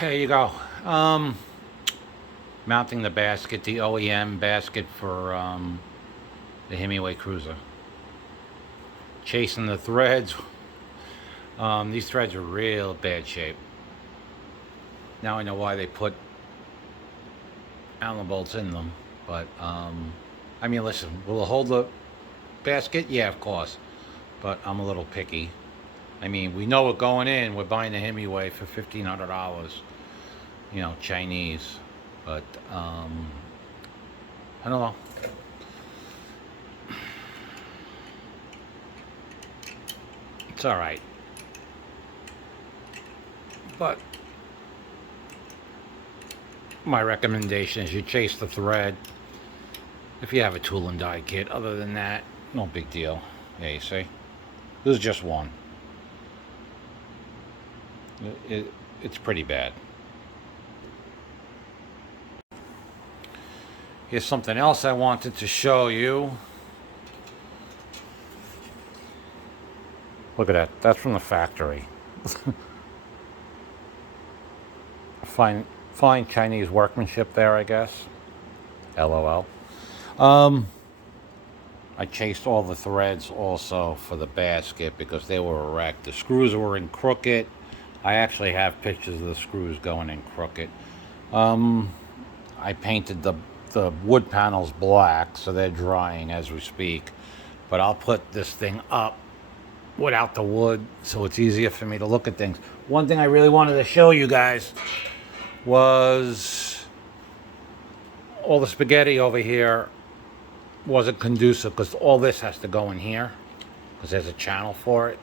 There you go. Mounting the basket, the OEM basket for the Himiway Cruiser. Chasing the threads. These threads are real bad shape. Now I know why they put Allen bolts in them. But, I mean, listen, will it hold the basket? Yeah, of course. But I'm a little picky. I mean, we know it going in. We're buying the Himiway for $1,500. Chinese. But, I don't know. It's all right. But my recommendation is you chase the thread if you have a tool and die kit. Other than that, no big deal. Yeah, you see? This is just one. It's pretty bad. Here's something else I wanted to show you. Look at that. That's from the factory. Fine Chinese workmanship there, I guess. LOL. I chased all the threads also for the basket because they were wrecked. The screws were in crooked. I actually have pictures of the screws going in crooked. I painted the wood panels black, so they're drying as we speak. But I'll put this thing up without the wood, so it's easier for me to look at things. One thing I really wanted to show you guys was all the spaghetti over here wasn't conducive because all this has to go in here because there's a channel for it.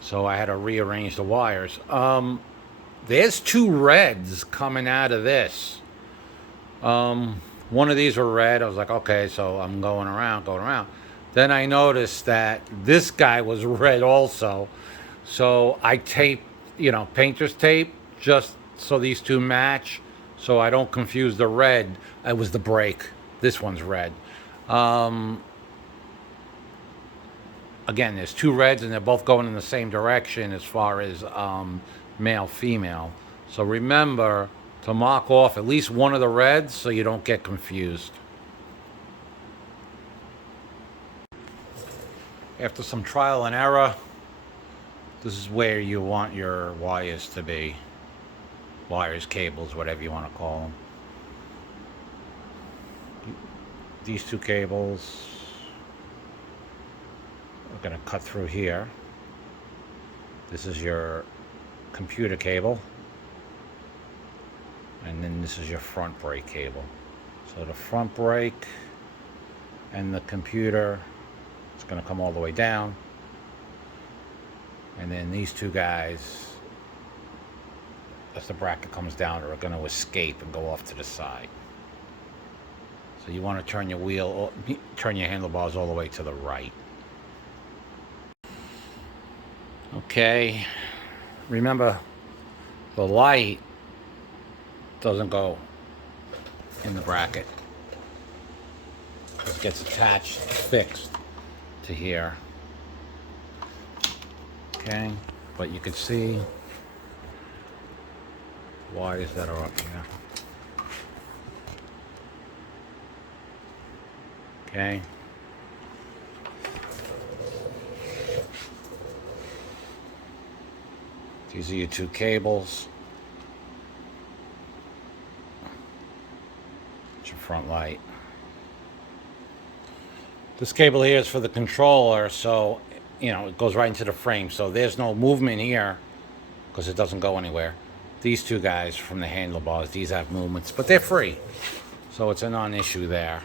So I had to rearrange the wires. There's two reds coming out of this. One of these were red. I was like, okay, so I'm going around. Then I noticed that this guy was red also. So I taped, painter's tape, just so these two match, so I don't confuse the red. It was the brake. This one's red. Again, there's two reds, and they're both going in the same direction as far as male, female. So remember to mark off at least one of the reds so you don't get confused. After some trial and error, this is where you want your wires to be. Wires, cables, whatever you want to call them. These two cables are going to cut through here. This is your computer cable. And then this is your front brake cable. So the front brake and the computer is going to come all the way down. And then these two guys, as the bracket comes down, are going to escape and go off to the side. So you want to turn your handlebars all the way to the right. Okay. Remember, the light doesn't go in the bracket. It gets attached, fixed to here. Okay, but you can see wires that are up here. Okay. These are your two cables. It's your front light. This cable here is for the controller, so it goes right into the frame. So there's no movement here because it doesn't go anywhere. These two guys from the handlebars, these have movements, but they're free. So it's a non-issue there.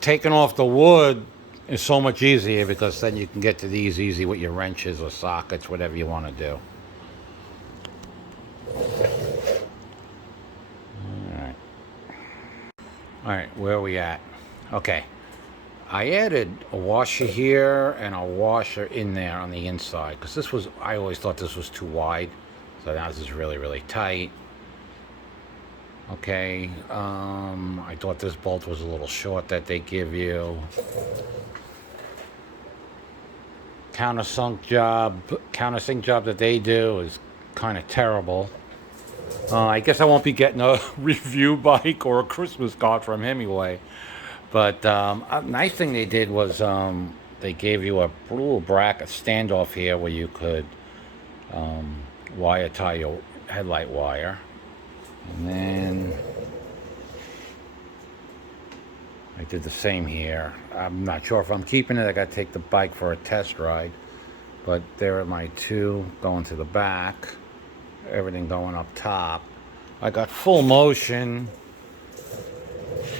Taking off the wood is so much easier because then you can get to these easy with your wrenches or sockets, whatever you want to do. All right, where are we at? Okay. I added a washer here and a washer in there on the inside because I always thought this was too wide. So now this is really, really tight. Okay, I thought this bolt was a little short that they give you. Countersink job that they do is kind of terrible. I guess I won't be getting a review bike or a Christmas card from Himiway. But a nice thing they did was they gave you a little bracket standoff here where you could wire tie your headlight wire. And then I did the same here. I'm not sure if I'm keeping it. I got to take the bike for a test ride. But there are my two going to the back. Everything going up top. I got full motion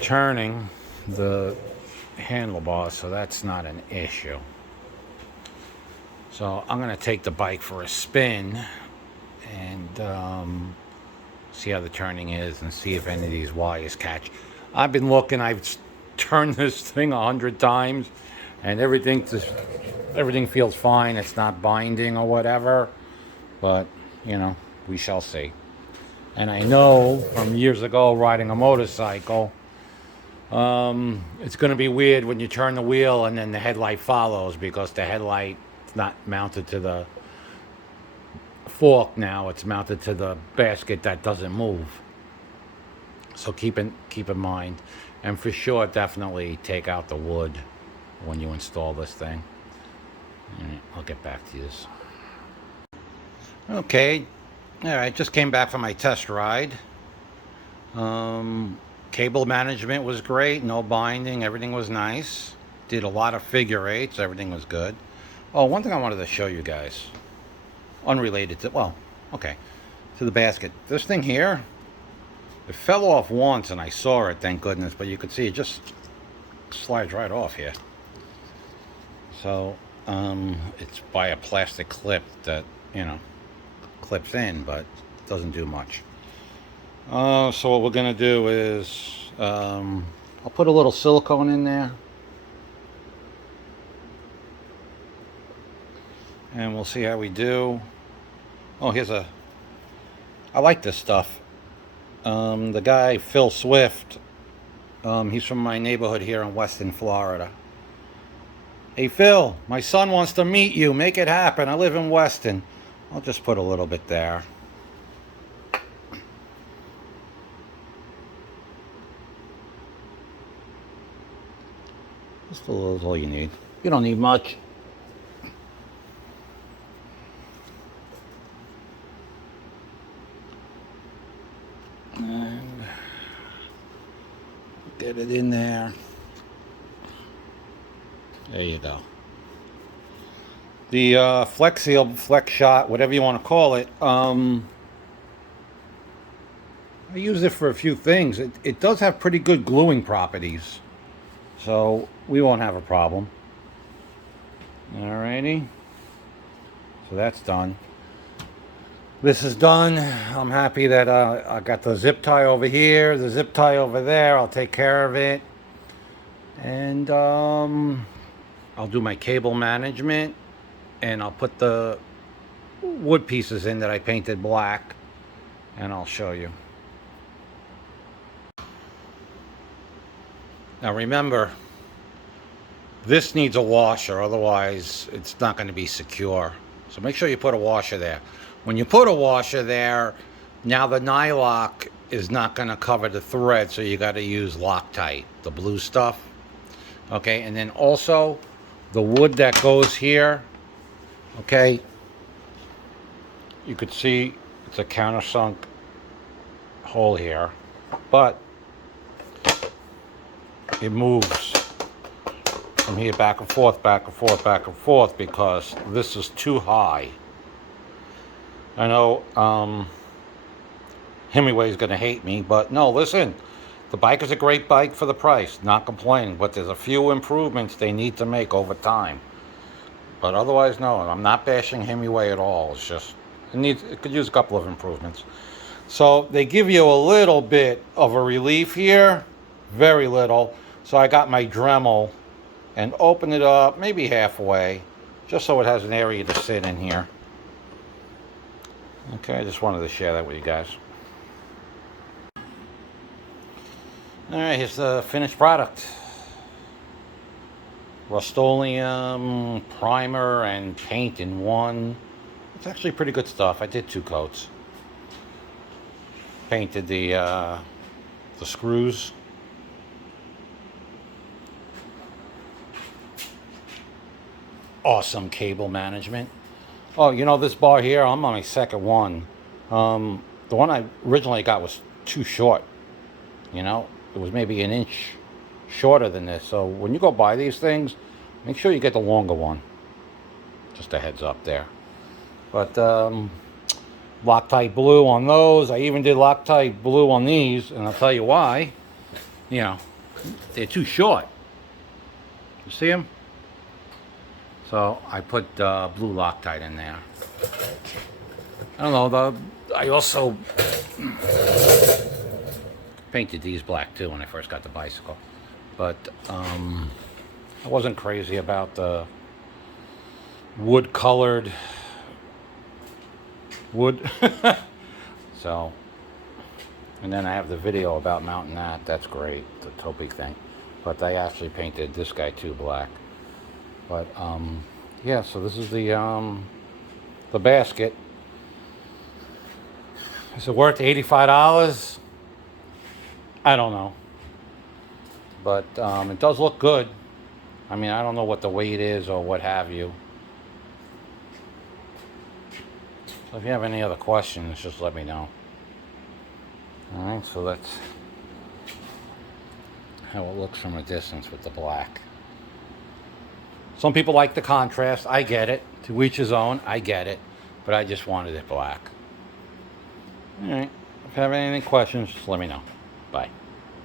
turning the handlebars, so that's not an issue. So I'm going to take the bike for a spin and see how the turning is and see if any of these wires catch. I've been looking. I've turned this thing 100 times, and everything feels fine. It's not binding or whatever, but you know, we shall see. And I know from years ago riding a motorcycle, it's going to be weird when you turn the wheel and then the headlight follows, because the headlight is not mounted to the fork now. It's mounted to the basket that doesn't move. So keep in mind. And for sure, definitely take out the wood when you install this thing. All right, I'll get back to this. Okay. All right, just came back from my test ride. Cable management was great, no binding, everything was nice. Did a lot of figure eights, everything was good. Oh, one thing I wanted to show you guys, unrelated to, well, okay, to the basket. This thing here, it fell off once and I saw it, thank goodness, but you could see it just slides right off here. So, it's by a plastic clip that, you know, clips in, but doesn't do much. So what we're gonna do is I'll put a little silicone in there, and we'll see how we do. Oh, I like this stuff. The guy Phil Swift, he's from my neighborhood here in Weston, Florida. Hey Phil, my son wants to meet you. Make it happen. I live in Weston. I'll just put a little bit there. Just a little is all you need. You don't need much. And get it in there. There you go. The Flex Seal, Flex Shot, whatever you want to call it, I use it for a few things. It does have pretty good gluing properties, so we won't have a problem. Alrighty, so that's done. This is done. I'm happy that I got the zip tie over here, the zip tie over there. I'll take care of it, and I'll do my cable management, and I'll put the wood pieces in that I painted black, and I'll show you. Now remember, this needs a washer, otherwise it's not going to be secure. So make sure you put a washer there. When you put a washer there, now the nylock is not going to cover the thread, so you got to use Loctite, the blue stuff. Okay, and then also the wood that goes here, okay, you could see it's a countersunk hole here, but it moves from here back and forth, back and forth, back and forth, because this is too high. I know Himiway's gonna hate me, but no, listen, the bike is a great bike for the price, not complaining, but there's a few improvements they need to make over time. But otherwise, no, I'm not bashing Himiway at all. It's just, it could use a couple of improvements. So they give you a little bit of a relief here, very little. So I got my Dremel and open it up, maybe halfway, just so it has an area to sit in here. Okay, I just wanted to share that with you guys. All right, here's the finished product. Rust-Oleum, primer, and paint in one. It's actually pretty good stuff. I did 2 coats. Painted the screws. Awesome cable management. Oh, you know, this bar here, I'm on my second one. The one I originally got was too short. You know, it was maybe an inch shorter than this. So when you go buy these things, make sure you get the longer one. Just a heads up there. But Loctite blue on those. I even did Loctite blue on these, and I'll tell you why. You know, they're too short. You see them? So I put blue Loctite in there. I don't know. I also painted these black too when I first got the bicycle, but I wasn't crazy about the wood-colored wood. So, and then I have the video about mounting that. That's great, the Topi thing. But I actually painted this guy too black. But yeah, so this is the basket. Is it worth $85? I don't know. But it does look good. I mean, I don't know what the weight is or what have you. So if you have any other questions, just let me know. Alright, so that's how it looks from a distance with the black. Some people like the contrast. I get it. To each his own. I get it. But I just wanted it black. Alright. If you have any questions, just let me know.